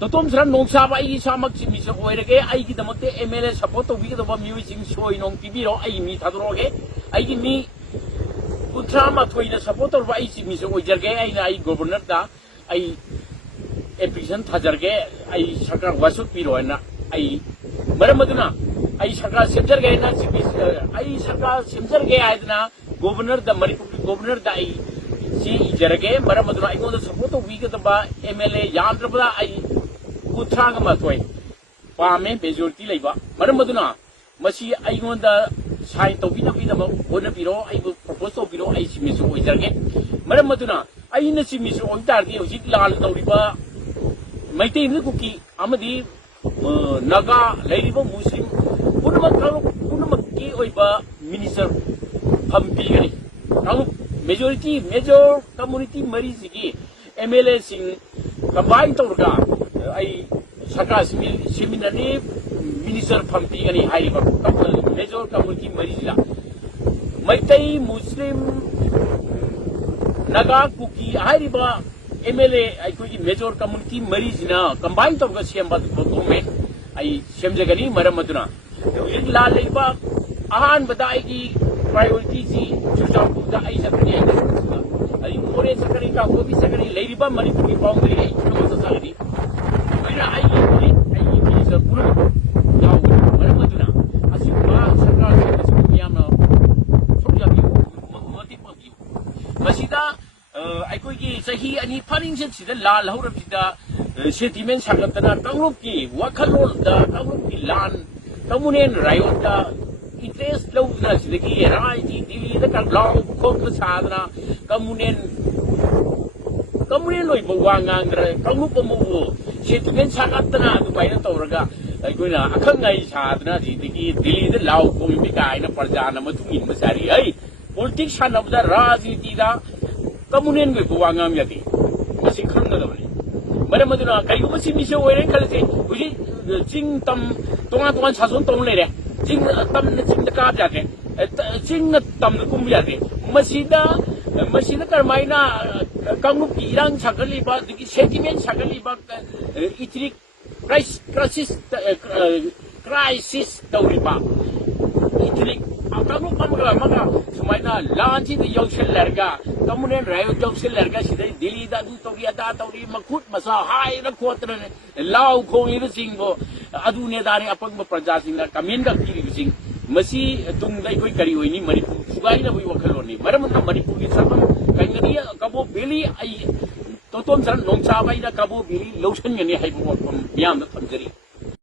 तोम sir नोंसाब सामक मिसे ओरगे MLA support तौबीगदब musing सोई नों पीबीरो मी थादरोगे मी कुंथ्रा माथोइना सपोर्ट तौब मिसे ओइजरगे गवर्नर दा एप्लीकेशन थाजरगे सरकार वासुक पीरोना मरम अदुना सरकार सेमजरगे सरकार सेमजरगे गवर्नर दा मणिपुर गवर्नर दा सी इजरगे मरम अदुना सपोर्ट तौबीगदब MLA यामद्रबदा कुंथ्राग माथोय पामे मेजोरिटी लेबा मरम अदुना मसी साइन तौबीनबीदम होनबीरो प्रपोज तौबीरो सिमिसु ओइजरगे मरम अदुना सिमिसु ओइतारदी हजिक लाल तौरिबा मैतै कुकी अमदी नागा लेरिबा मुस्लिम पुनमकी ओइबा मिनिस्टर फम्पीगनी मेजोरिटी मेजर कम्युनिटी मरीजिगी MLA सिंह कंबाइन तौरगा सरकार सेमिनारनी मिनिस्टर फम्पीगनी मेजर कम्युनिटी मरीजिला Meitei Muslim Naga Kuki MLA major community मरीजिना कंबाइन तौरगा सेमबा में सेमजगनी मरम अदुना हजिक लाल लेबा अहानबदा प्रायोरिटी जी चुचापुरदा चकनी मोरे चकनी काकोबी चकनी लेरिबा मणिपुरी बाउंड्री चकनी मिनिस्टर पुनः मरम अदुना सरकार यामना सोजाबी मतिक पबियु मसिदा चही अनी फारिंगसे लाल हौरबसिदा सेंटिमेंट सागतना कांग्रेसकी वखलोलदा कांग्रेसकी लान कम्युनियन रायोदा इंटरेस्ट लौना सिदगी रायजी दिल्ली दा लाव खोक सादना कम्युनियन लोइबा वांगांद्र कांग्रेस मु सेंटिमेंट सागतना दुबाइना तौरगा अखंगाई सादना जिदगी दिल्ली दा लाव खोमी कायना प्रजाना मथुंगिन मसारी पॉलिटिक्स सानबदा राजनीतिदा कम्युनियन में वांगाम यादे मसी खंगदबनी मरम अदुना कईगुम मिसे ओइरे खलसे हुजी चिंग तम तोंगा तोंगा सासोन तोंग लेरे चिंग तम न चिंग काप जाते चिंग तम न कुम जाते मसीदा करमाइना कांगुप की इरांग सागलिबा दिगी सेंटिमेंट सागलिबा इथनिक क्राइसिस तौरिबा इथनिक कांगुप मगा सुमाइना लांची द यौशल लरगा कम्युनियन रायो यौशल लरगा सिदे दिल्ली दा दु तौरी अदा तौरी मखुट मसा हाय र खोत्र लाव खोंगी द सिंगो अदुने दाने अपंग प्रजा सिंग कमेंट दा की सिंग मसी तुंग दा कोई करी होइनी मणिपुर सुगाई ना बुई वखलोनी मरम ना मणिपुर की सबम कंगनी कबो बेली तोतोम सर नोंचा बाई ना कबो बेली लौसन गनी हाइबो मियाम दा थमजरी